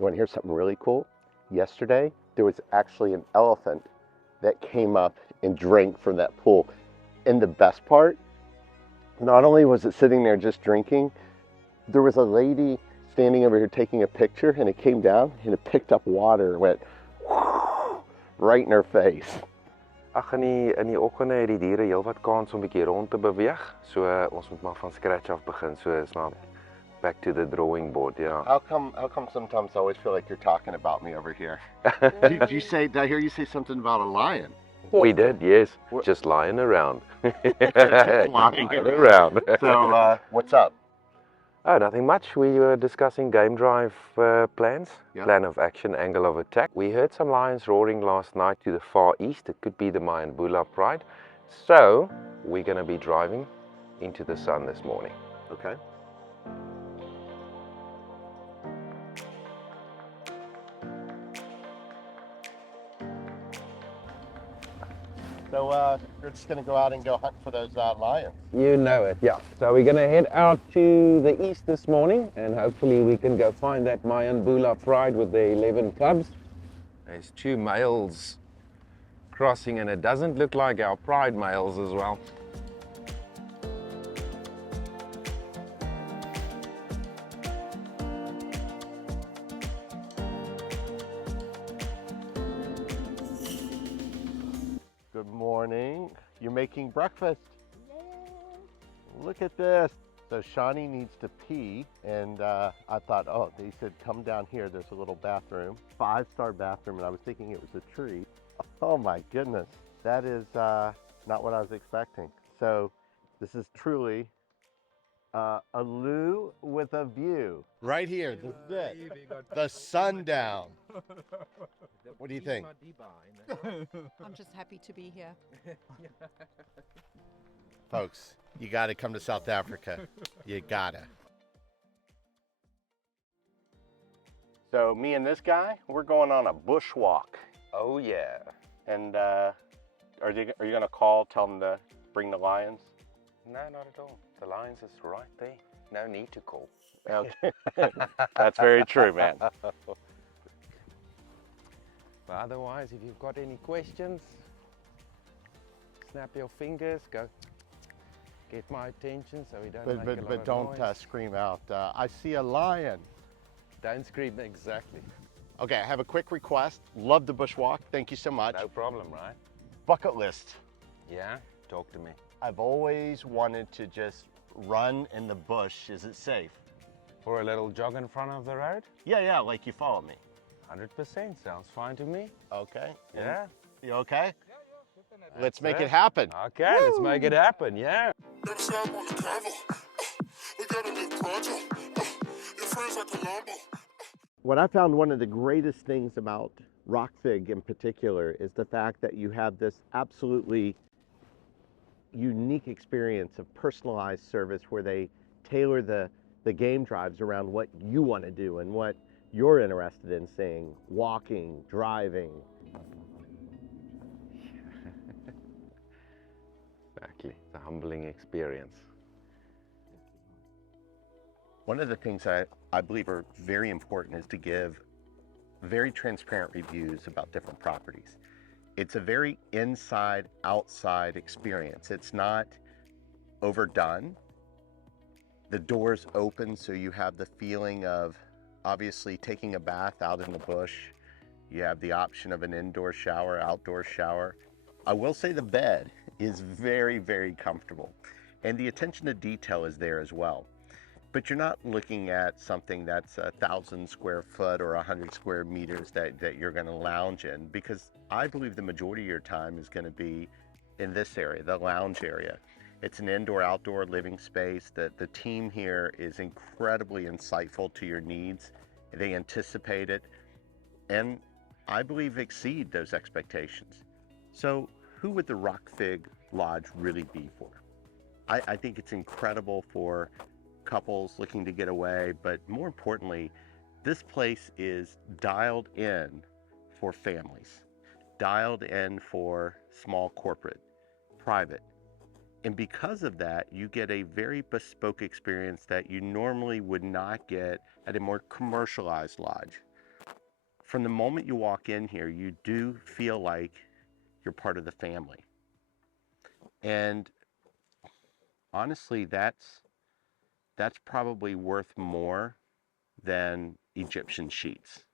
You want to hear something really cool? Yesterday, there was actually an elephant that came up and drank from that pool. And the best part, not only was it sitting there just drinking, there was a lady standing over here taking a picture, and it came down and it picked up water and went right in her face. Ag in die oggende het die diere heelwat kans om 'n bietjie rond te beweeg. So ons moet maar van scratch af begin. So is maar back to the drawing board, yeah. How come sometimes I always feel like you're talking about me over here? Did I hear you say something about a lion? We did, yes. Just lying around. Lying around. So, what's up? Oh, nothing much. We were discussing game drive plans, Yeah. plan of action, angle of attack. We heard some lions roaring last night to the far east. It could be the Mayan Bula Pride. So we're going to be driving into the sun this morning. Okay. So you're just going to go out and go hunt for those lions. You know it, yeah. So we're going to head out to the east this morning, and hopefully we can go find that Mayan Bula Pride with the 11 cubs. There's 2 males crossing, and it doesn't look like our pride males as well. Good morning. You're making breakfast. Look at this. So Shawnee needs to pee, and I thought, oh, they said come down here. There's a little bathroom, 5-star bathroom, and I was thinking it was a tree. Oh my goodness, that is not what I was expecting. So this is truly a loo with a view. Right here, this is it. The sundown. What do you think? I'm just happy to be here. Folks, you got to come to South Africa. You gotta. So me and this guy, we're going on a bushwalk. Oh yeah. And are you gonna tell them to bring the lions? No, not at all. The lions is right there. No need to call. Okay. That's very true, man. But otherwise, if you've got any questions, snap your fingers, go get my attention so we don't make a lot But of don't noise. scream out, I see a lion. Don't scream exactly. Okay, I have a quick request. Love the bushwalk. Thank you so much. No problem, right? Bucket list. Yeah? Talk to me. I've always wanted to just run in the bush. Is it safe? For a little jog in front of the road? Yeah, like you follow me. 100% sounds fine to me. Okay. Yeah? You okay? That's Let's make it. it happen. Okay, let's make it happen, yeah. What I found one of the greatest things about Rockfig in particular is the fact that you have this absolutely unique experience of personalized service where they tailor the game drives around what you want to do and what you're interested in seeing, walking, driving. Exactly, it's a humbling experience. One of the things I believe are very important is to give very transparent reviews about different properties. It's a very inside-outside experience. It's not overdone. The doors open so you have the feeling of obviously taking a bath out in the bush. You have the option of an indoor shower, outdoor shower. I will say the bed is very, very comfortable, and the attention to detail is there as well. But you're not looking at something that's 1,000 square foot or 100 square meters that you're going to lounge in, because I believe the majority of your time is going to be in this area, the lounge area. It's an indoor-outdoor living space. The team here is incredibly insightful to your needs. They anticipate it, and I believe exceed those expectations. So who would the Rockfig Lodge really be for? I think it's incredible for couples looking to get away, but more importantly, this place is dialed in for families, dialed in for small corporate, private. And because of that, you get a very bespoke experience that you normally would not get at a more commercialized lodge. from the moment you walk in here, you do feel like you're part of the family. And honestly, that's probably worth more than Egyptian sheets.